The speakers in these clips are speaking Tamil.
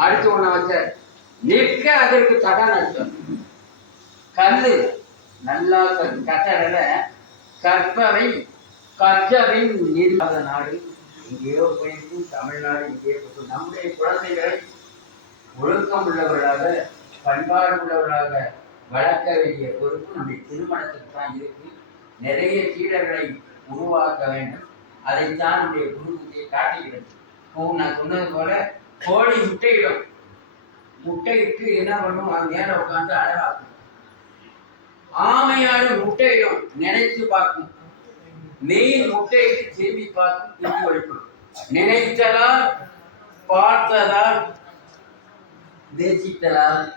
அடுத்து ஒண்ணு வந்து நிற்க அதற்கு தட நட்டம் கல்லு நல்லா க- கட்டடல கற்பவை கற்றவின் நிர்வாக நாடு. எங்கேயோ போயிருக்கு. தமிழ்நாடு இங்கேயோ போயிருக்கு. நம்முடைய குழந்தைகளை ஒழுக்கம் உள்ளவர்களாக பண்பாடு உள்ளவர்களாக வளர்க்க வேண்டிய பொறுப்பு நம்முடைய திருமணத்துக்கு தான் இருக்கு. நிறைய சீடர்களை உருவாக்க வேண்டும். அதைத்தான் நம்முடைய குருபூஜையை காட்டுகிறது நான் சொன்னது போல கோழி முட்டையிடும். முட்டையிட்டு என்ன பண்ணும்? அது நேரம் உட்காந்து அழகாக்கும். ஆமையாடு முட்டையிடும். நினைத்து பார்க்கும். மெயின் முட்டையிட்டு திரும்பி பார்த்து திரும்பி ஒழிக்கும் நினைத்ததால் பார்த்ததால் தேசித்ததால்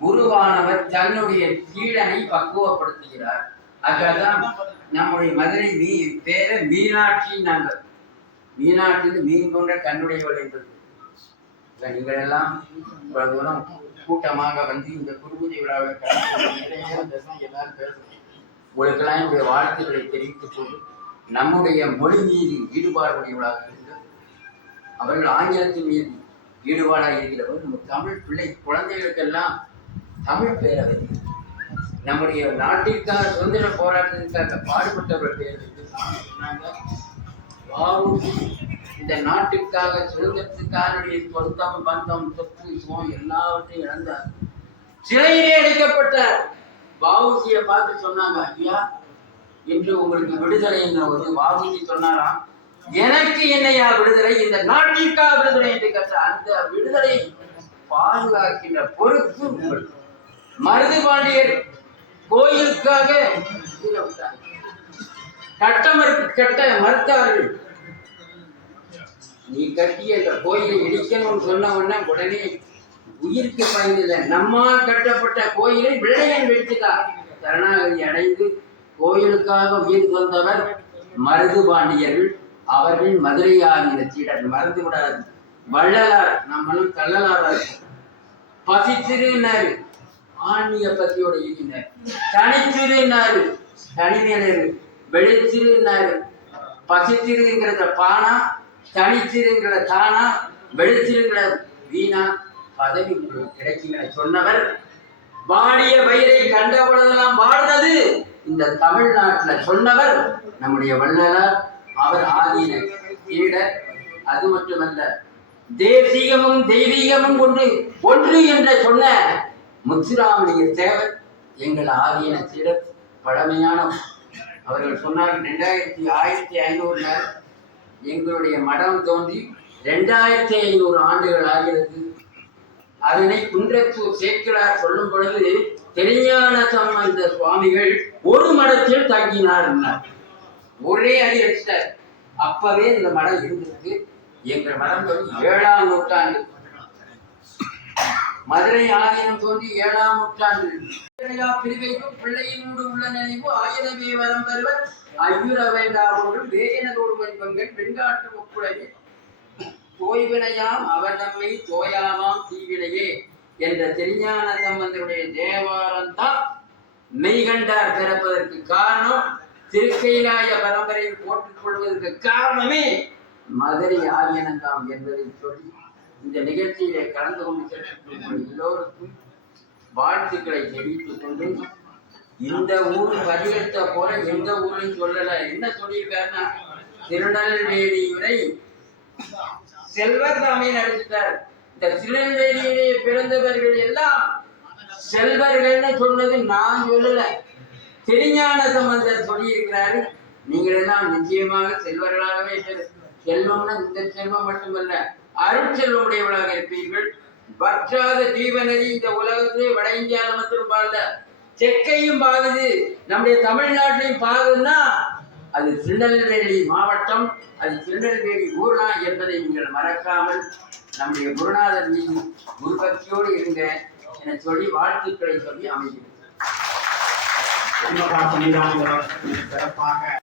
குருவானவர் தன்னுடைய சீடனை பக்குவப்படுத்துகிறார். அதான் நம்முடைய மதுரை மீ பேரை மீனாட்சி நாங்கள் மீனாட்சி மீன் கொண்ட கண்ணுடையவள் என்பது நீங்கள் எல்லாம் இவ்வளவு தூரம் கூட்டமாக வந்து இந்த குருபூஜை விழாவை எல்லாரும் பேசணும் உங்களுக்கெல்லாம் என்னுடைய வாழ்த்துக்களை தெரிவித்துக் கொண்டு நம்முடைய மொழி மீது ஈடுபாடுடையவளாக இருந்து அவர்கள் ஆங்கிலத்தின் மீது ஈடுபாடாக இருக்கிறவர் நம்ம தமிழ் பிள்ளை குழந்தைகளுக்கெல்லாம் தமிழ் பேரவை நம்முடைய நாட்டிற்காக சுதந்திர போராட்டத்திற்காக பாடுபட்டவர்கள் பேர் சொன்னாங்க வாவூசி இந்த நாட்டுக்காக சுதந்திரத்துக்காரனுடைய பொருத்தம் பந்தம் சொத்து சுகம் எல்லாவற்றையும் இழந்தார். சிறையிலே அடைக்கப்பட்டார். வாவூசியை பார்த்து சொன்னாங்க ஐயா என்று உங்களுக்கு விடுதலை என்ன ஒரு வாவூசி சொன்னாராம் எனக்கு என்னையா விடுதலை? இந்த நாட்டிற்காக விடுதலை? என்று கேட்ட அந்த விடுதலை பாதுகாக்கின்ற பொறுப்பு உங்களுக்கு மருது பாண்டியர் கோயிலுக்காக கீழே கட்ட கட்ட மறுத்தார்கள். நீ கட்டிய இந்த கோயிலை இடிக்கணும்னு சொன்ன உடனே உடனே உயிருக்கு பயந்தது. நம்மால் கட்டப்பட்ட கோயிலை விளையன் வெடித்துட்டார் சரணாகதி அடைந்து கோயிலுக்காக உயிர் வந்தவர் மருது பாண்டியர்கள் அவர்கள் மதுரை ஆகிய சீடர் மறந்து விடாது. வள்ளலார். நம்மளும் கள்ளலார் இருக்கோம். பசித்திருந்தாரு. ஆன்மீக பத்தியோட எழுதினார் தனித்திருந்தாரு. தனிநிலையர் வெளித்திருந்தாரு. பசித்திருங்கிறத பானா தனித்திருங்கிற தானா வெளிச்சிருங்கிற வீணா பதவி உங்களுக்கு என சொன்னவர் வாடிய வயிறை கண்ட பொழுதெல்லாம் வாழ்ந்தது இந்த தமிழ்நாட்டுல சொன்னவர் நம்முடைய வள்ளலார். அவர் ஆதீன சீடர் அது மட்டுமல்ல தேசியமும் தெய்வீகமும் ஒன்று ஒன்று என்று சொன்ன முத்துராமலிங்க தேவர் எங்கள் ஆதீன சீடர் பழமையான அவர்கள் சொன்னார்கள் ரெண்டாயிரத்தி ஆயிரத்தி ஐநூறுல எங்களுடைய மடம் தோன்றி ரெண்டாயிரத்தி ஐநூறு ஆண்டுகள் ஆகிறது. அதனை குன்றத்தூர் சேக்கிழார் சொல்லும் பொழுது திருஞான சம்பந்த சுவாமிகள் ஒரு மடத்தில் தங்கினார் ஒரே அடி அடிச்சிட்டார். அப்பவே இந்த மடம் இருந்திருக்கு. எங்கள் மடம் ஏழாம் நூற்றாண்டு மதுரை ஆலயம் தோன்றி ஏழாம் நூற்றாண்டு. பிரிவைக்கும் பிள்ளையினோடு உள்ள நினைவு ஆயிரமே வரம் பெறுவர் ஐயுற வேண்டாவோடும் வேயனதோடு வன்பங்கள் பெண்காட்டு ஒப்புழையே தோய்வினையாம் அவர் நம்மை தோயாமாம் தீவினையே என்ற திருஞான சம்பந்தருடைய தேவாரம் தான் மெய்கண்டார் பிறப்பதற்கு காரணம். திருக்கைலாய பரம்பரையில் போட்டுக் கொள்வதற்கு காரணமே மதுரை ஆரியனந்தாம் என்பதை சொல்லி இந்த நிகழ்ச்சியிலே கலந்து கொண்டு கேட்டுக்கொண்டு எல்லோருக்கும் வாழ்த்துக்களை தெரிவித்துக் கொண்டு இந்த ஊர் பதிவெடுத்த போல எந்த ஊரும் சொல்லல. என்ன சொல்லியிருக்காருன்னா திருநெல்வேலி வரை செல்வர் நடித்தார். இந்த திருநெல்வேலியிலே பிறந்தவர்கள் எல்லாம் செல்வர்கள்னு சொன்னது நான் சொல்லல. திருஞான சம்பந்தர் சொல்லியிருக்கிறாரு. நீங்கள் எல்லாம் நிச்சயமாக செல்வர்களாகவே செல்- செல்வம்னா இந்த செல்வம் மட்டுமல்ல. அருட்செல்வமுடையவளாக இருப்பீர்கள். வற்றாத ஜீவநதி இந்த உலகத்திலே வட இந்தியாவில் மட்டும் பாருங்க செக்கையும் பாகுது. நம்முடைய தமிழ்நாட்டிலையும் பாகுதுன்னா அது திருநெல்வேலி மாவட்டம் அது திருநெல்வேலி ஊர்னா என்பதை நீங்கள் மறக்காமல் நம்முடைய குருநாதர் மீது குருபக்தியோடு இருங்க என சொல்லி வாழ்த்துக்களை சொல்லி அமைகிறது சிறப்பாக